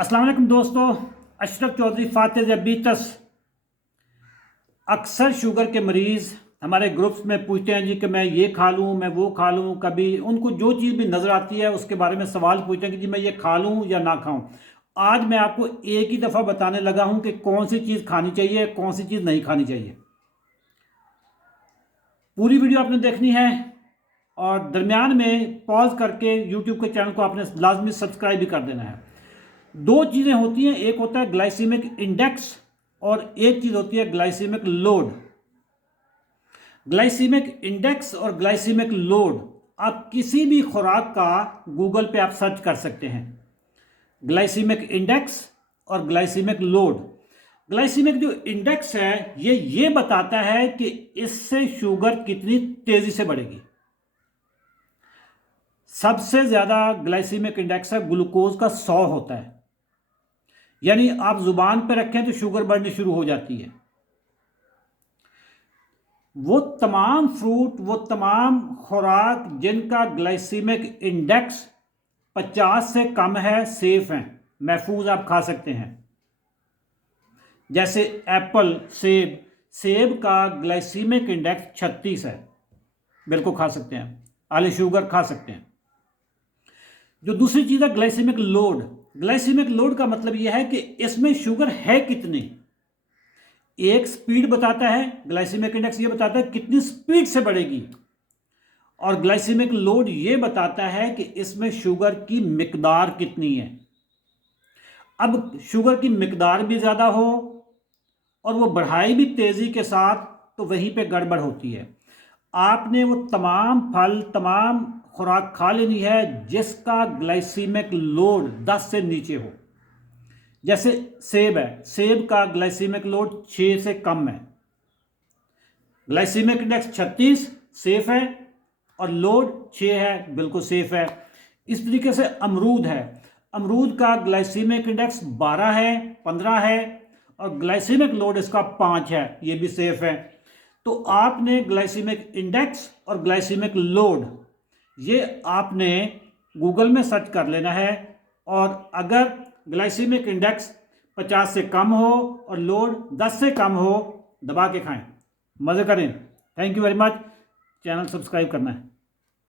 अस्सलाम वालेकुम दोस्तों, अशरफ चौधरी फातिह जबीतस। अक्सर शुगर के मरीज़ हमारे ग्रुप्स में पूछते हैं जी कि मैं ये खा लूँ, मैं वो खा लूँ। कभी उनको जो चीज़ भी नज़र आती है उसके बारे में सवाल पूछते हैं कि जी मैं ये खा लूँ या ना खाऊँ। आज मैं आपको एक ही दफ़ा बताने लगा हूँ कि कौन सी चीज़ खानी चाहिए, कौन सी चीज़ नहीं खानी चाहिए। पूरी वीडियो आपने देखनी है और दरमियान में पॉज करके यूट्यूब के चैनल को आपने लाजमी सब्सक्राइब भी कर देना है। दो चीज़ें होती हैं, एक होता है ग्लाइसीमिक इंडेक्स और एक चीज़ होती है ग्लाइसीमिक लोड। ग्लाइसीमिक इंडेक्स और ग्लाइसीमिक लोड आप किसी भी खुराक का गूगल पे आप सर्च कर सकते हैं। ग्लाइसीमिक इंडेक्स और ग्लाइसीमिक लोड। ग्लाइसीमिक जो इंडेक्स है ये बताता है कि इससे शुगर कितनी तेजी से बढ़ेगी। सबसे ज़्यादा ग्लाइसीमिक इंडेक्स है ग्लूकोज का 100 होता है, यानी आप जुबान पर रखें तो शुगर बढ़नी शुरू हो जाती है। वो तमाम फ्रूट, वो तमाम खुराक जिनका ग्लाइसीमिक इंडेक्स 50 से कम है, सेफ हैं, महफूज आप खा सकते हैं। जैसे एप्पल, सेब। सेब का ग्लाइसीमिक इंडेक्स 36 है, बिल्कुल खा सकते हैं, आले शुगर खा सकते हैं। जो दूसरी चीज़ है ग्लाइसीमिक लोड। ग्लाइसीमिक लोड का मतलब यह है कि इसमें शुगर है कितनी। एक स्पीड बताता है, ग्लाइसीमिक इंडेक्स ये बताता है कितनी स्पीड से बढ़ेगी, और ग्लाइसीमिक लोड ये बताता है कि इसमें शुगर की मिकदार कितनी है। अब शुगर की मिकदार भी ज़्यादा हो और वो बढ़ाई भी तेज़ी के साथ, तो वहीं पे गड़बड़ होती है। आपने वो तमाम फल, तमाम खुराक खा लेनी है जिसका ग्लाइसीमिक लोड 10 से नीचे हो। जैसे सेब है, सेब का ग्लाइसीमिक लोड 6 से कम है, ग्लाइसीमिक इंडेक्स 36 सेफ है, और लोड 6 है, बिल्कुल सेफ है। इस तरीके से अमरूद है, अमरूद का ग्लाइसीमिक इंडेक्स 12 है, 15 है, और ग्लाइसीमिक लोड इसका 5 है, ये भी सेफ है। तो आपने ग्लाइसीमिक इंडेक्स और ग्लाइसीमिक लोड ये आपने गूगल में सर्च कर लेना है, और अगर ग्लाइसीमिक इंडेक्स 50 से कम हो और लोड 10 से कम हो, दबा के खाएं, मज़े करें। Thank you very much. Channel subscribe करना है।